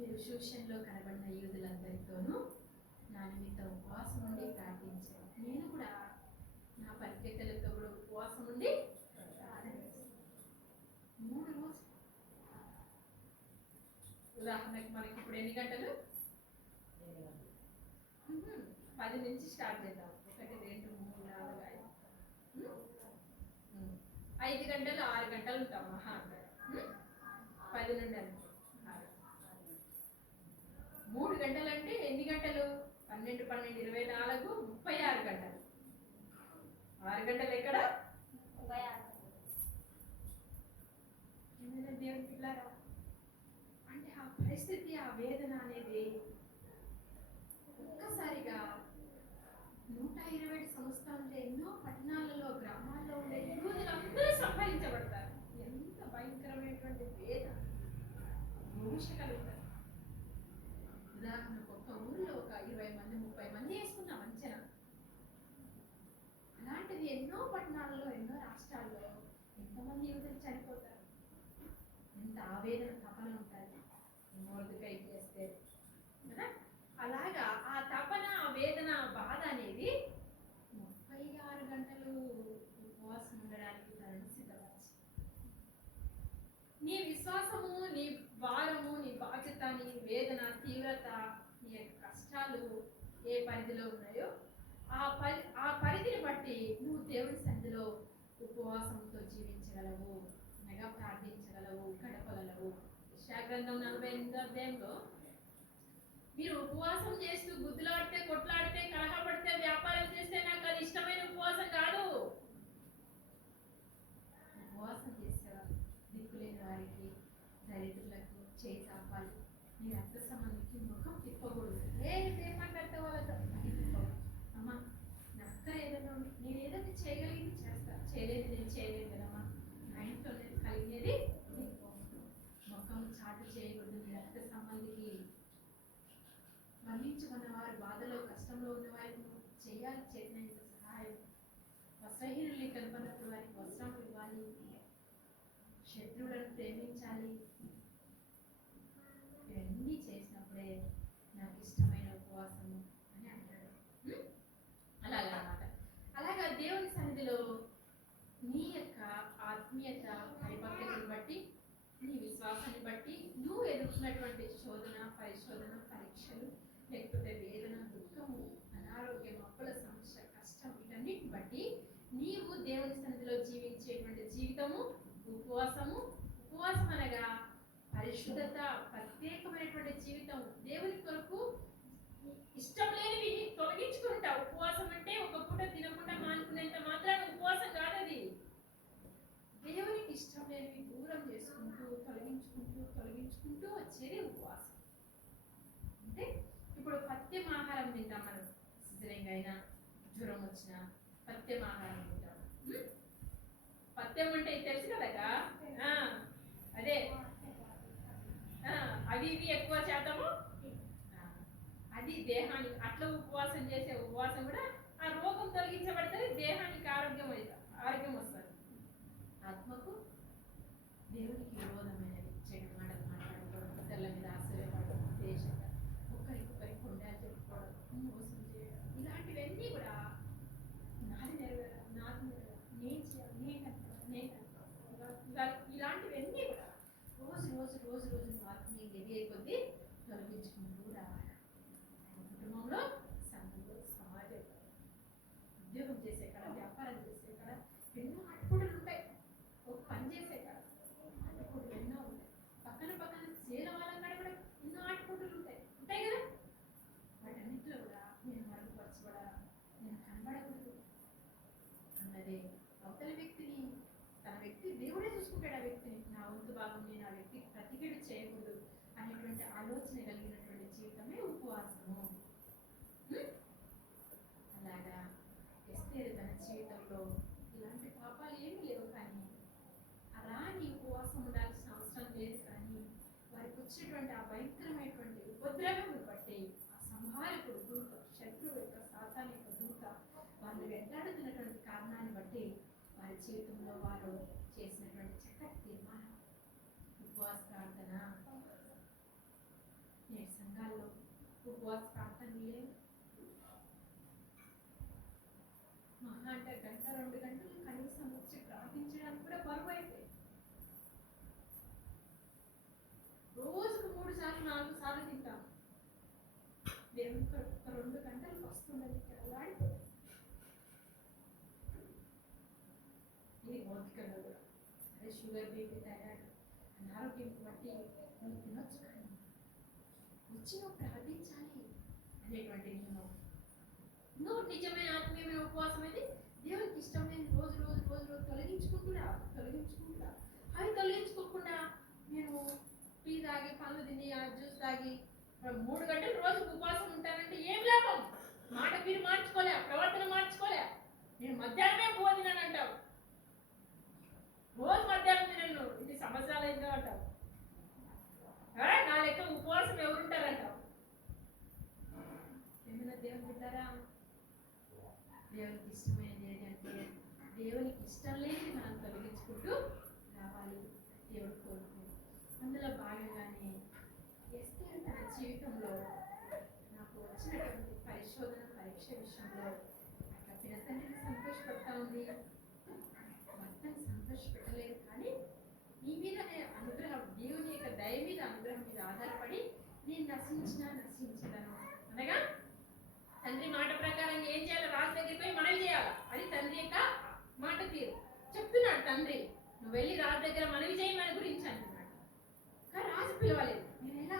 మీరు శూషన్లో కనబడిన యూదులందరితోనూ నా నిమిత్తం ఉపవాసం ఉండి ప్రార్థించాను. నేను కూడా నా పరిచర్యలతో కూడా ఉపవాసం ఉండి ప్రార్థన చేస్తాను. 3 రోజులు. ఉదాహరణకు మనకి ఇప్పుడు ఎన్ని గంటలు? 10 నుంచి స్టార్ట్ చేద్దాం. 1 2 3 4 5 గంటలు 6 గంటలు ఉంటాం మహా. 10 నుండి 3 గంటలు అంటే ఎన్ని గంటలు? 12 12 24 36 గంటలు. 6 గంటలు ఎక్కడ? 36. దేవుని పిల్లారా, అంటే ఆ పరిస్థితి, ఆ వేదన అనేది ఒక్కసారిగా 127 సంవత్సరాలు ఎన్నో పట్టణాలలో, గ్రామాల్లో ఉండే యూదులందరూ సంహరించబడతారు. ఎంత భయంకరమైనటువంటి వేదన, ఘోష కలుగుతారు. ఉదాహరణకు ఒక ఊరిలో ఒక 20 మంది 30 మంది వేసుకున్నాం అంచనా. అలాంటిది ఎన్నో పట్టణాలలో, ఎన్నో రాష్ట్రాల్లో ఎంతమంది యువతలు చనిపోతారు. ఎంత ఆవేదన, తపన ఉంటుంది మొర్దెకై చేస్తే కదా. అలాగా ఆ తపన, ఆ వేదన, బాధ అనేది 36 గంటలు ఉపవాసం ఉండడానికి తనను సిద్ధపరిచి, నీ విశ్వాసము, నీ భారము, నీ బాధ్యత, నీ వేదన తీవ్రత, నీ యొక్క కష్టాలు ఏ పరిధిలో ఉన్నాయో ఆ పరిధిని బట్టి నువ్వు దేవుని సన్నిధిలో ఉపవాసంతో జీవించగలవు, అనగా ప్రార్థించగలవు, గడపగలవు. యెషయా గ్రంథం 48వ అధ్యాయంలో మీరు ఉపవాసం చేస్తూ గుద్దులాడితే, కొట్లాడితే, కలహపడితే, వ్యాపారం చేస్తే నాకు అది ఇష్టమైన ఉపవాసం కాదు. ఉపవాసం చేసేవారు దిక్కులేని వారికి, దరిద్రులకు చేయి చాపాలి. నీ రక్త సంబంధికి ముఖం తిప్పకూడదు. ఏమంటే వాళ్ళతో అమ్మా నా అక్క ఏదైనా ఉంది, నేను ఏదైనా చేయగలిగింది చేస్తా, చేయలేదు నేను చేయలేదు కదమ్మా. నా ఇంట్లో నేను కలిగేది ముఖం చాటు చేయకూడదు. నీ రక్త సంబంధికి మరణించుకున్న వారు, బాధలో కష్టంలో ఉన్న వారికి చేయాలి చేసినంత సహాయం. వస్త్రహీనుల్ని కనపడినప్పుడు వారికి వస్త్రం ఇవ్వాలి. శత్రువులను ప్రేమించాలి. ఇవన్నీ చేసినప్పుడే నాకు ఇష్టమైన ఉపవాసము అని అంటాడు. అలాగనమాట. అలాగా దేవుని సన్నిధిలో నీ యొక్క ఆత్మీయత పరిపక్వతను బట్టి, నీ విశ్వాసాన్ని బట్టి, నువ్వు ఎదుర్కొన్నటువంటి శోధన, పరిశోధన, పరీక్షలు, లేకపోతే వేదన, దుఃఖము, అనారోగ్యం, అప్పుల సమస్య, కష్టం, వీటన్నిటిని బట్టి నీవు దేవుని సన్నిధిలో జీవించేటువంటి జీవితము ఉపవాసము. ఉపవాసం అనగా పరిశుద్ధత, ప్రత్యేకమైనటువంటి జీవితం. దేవుని కొరకు ఇష్టం లేనివి తొలగించుకుంటా. ఉపవాసం అంటే ఒక పూట తినకుండా మానుకునేంత మాత్రాన ఉపవాసం కాదది. దేవునికి ఇష్టం లేనివి దూరం చేసుకుంటూ, తొలగించుకుంటూ వచ్చేది ఉపవాసం. అంటే ఇప్పుడు పథ్యం ఆహారం తింటాం మనం. సిజరింగ్ అయినా, జ్వరం వచ్చినా పథ్యం ఆహారం తింటాం. పథ్యం అంటే తెలుసు కదా, అదే అవి ఇవి ఎక్కువ శాతము అది దేహానికి. అట్లా ఉపవాసం చేసే ఉపవాసం కూడా ఆ రోగం తొలగించబడుతుంది, దేహానికి ఆరోగ్యం వస్తుంది. ఆత్మకు దేవునికి విరోధమైనవి చెడు మాటలు మాట్లాడుకోవడం, ఇతరుల మీద ఆశ్చర్యపడడం, దేశంగా ఒకరికొకరి కొండలు చెప్పుకోవడం, మోసం చేయడం, ఇలాంటివన్నీ కూడా నాది నెరవేరాలి, నేను చేయాలి, ఇలాంటివన్నీ కూడా రోజు ఆత్మీయంగా ఎదిగే కొద్దీ తొలగించుకుంటూ రావాలి. కుటుంబంలో, సంఘంలో, సమాజం, ఉద్యోగం చేసే కాడ, వ్యాపారం చేసే కాడ ఎన్నో అడ్డుపుడులు ఉంటాయి. ఒక పని చేసే కాడ అడ్డుపుడులు ఎన్నో ఉంటాయి. పక్కన చేల వాళ్ళ కాడ కూడా ఎన్నో అడ్డుపుడులు ఉంటాయి కదా. వాటన్నింటిలో కూడా నేను మరుగుపరచబడాలా, నేను కనబడకూడదు అన్నదే అవతల వ్యక్తిని, తన వ్యక్తి దేవుడే చూసుకుంటాడు. ఆ వ్యక్తిని నా వంతు భాగం నేను ఆ వ్యక్తికి ప్రతికీడు చేయకూడదు అనేటువంటి ఆలోచన కలిగినటువంటి జీవితమే ఉపవాసము. అలాగా ఎస్తేరు తన జీవితంలో ఇలాంటి పాపాలు ఏమీ లేవు, కానీ అలాని ఉపవాసం ఉండాల్సిన అవసరం లేదు. కానీ వారికి వచ్చినటువంటి ఆ భయంకరమైనటువంటి ఉపద్రవమును బట్టి, ఆ సంహారకుడు దూత, శత్రువు యొక్క సాతాను యొక్క దూత వాళ్ళు వెంటాడుతున్నటువంటి కారణాన్ని బట్టి వారి జీవితంలో వారు చేసినటువంటి చక్కటి తీర్మానం ఉపవాస ప్రార్థన. సంఘాల్లో ఉపవాస ప్రార్థనలు లేవు. మహా అంటే గంట 2 గంటలు కనీసం వచ్చి ప్రార్థించడానికి కూడా బరువు అయిపోయింది. రోజుకు 3 సార్లు 4 సార్లు తింటాం. దేవుని కొరకు ఒక 2 గంటలకు వస్తున్నది అల్లాడిపోతుంది. ఇది భౌతికంగా కూడా అదే షుగర్, బీపీ, థైరాయిడ్, అనారోగ్యం బట్టి నువ్వు తినొచ్చు, కానీ వచ్చి నువ్వు ప్రార్థించాలి అనేటువంటి నియమం. నువ్వు నిజమైన ఆత్మీయమైన ఉపవాసం అయితే దేవునికి ఇష్టమైన రోజు రోజు రోజు రోజు తొలగించుకుంటున్నా అవి తొలగించుకోకుండా నేను టీ తాగి, పళ్ళు తిని, ఆ జ్యూస్ తాగి 3 గంటలు రోజు ఉపవాసం ఉంటానంటే ఏం లాభం? మాట మీరు మార్చుకోలే, ప్రవర్తన మార్చుకోలే. నేను మధ్యాహ్నమే భోజనం అంటావు, రోజు మధ్యాహ్నం తినను, ఇది సంవత్సరాలు అయిందో అంటావు. నా లెక్క ఉపవాసం ఎవరుంటారంటావు? ఏమైనా దేవుని బిడ్డారా? దేవునికి ఇష్టమైనది ఏంటంటే దేవునికి ఇష్టం లేని మనం తొలగించుకుంటూ రావాలి. దేవుడు కోరుకుంది. అందులో భాగంగానే ఎస్తేరు తన జీవితంలో నాకు వచ్చినటువంటి పరిశోధన పరీక్ష విషయంలో అట్లా పినతండ్రిని సంతోషపెడతా ఉంది, భర్తని సంతోషపెట్టలేదు. కానీ నీ మీద అనుగ్రహం, దేవుని యొక్క దయ మీద, అనుగ్రహం మీద ఆధారపడి నేను నశించదను అనగా తండ్రి మాట ప్రకారం ఏం చేయాలి? రాజు దగ్గరికి పోయి మనవి చేయాలి. అది తండ్రి యొక్క మాట తీరు. చెప్తున్నాడు తండ్రి, నువ్వు వెళ్ళి రాజు దగ్గర మనవి చేయి మన గురించి అంటున్నాడు. కానీ రాజు పిలవలేదు. నేను ఎలా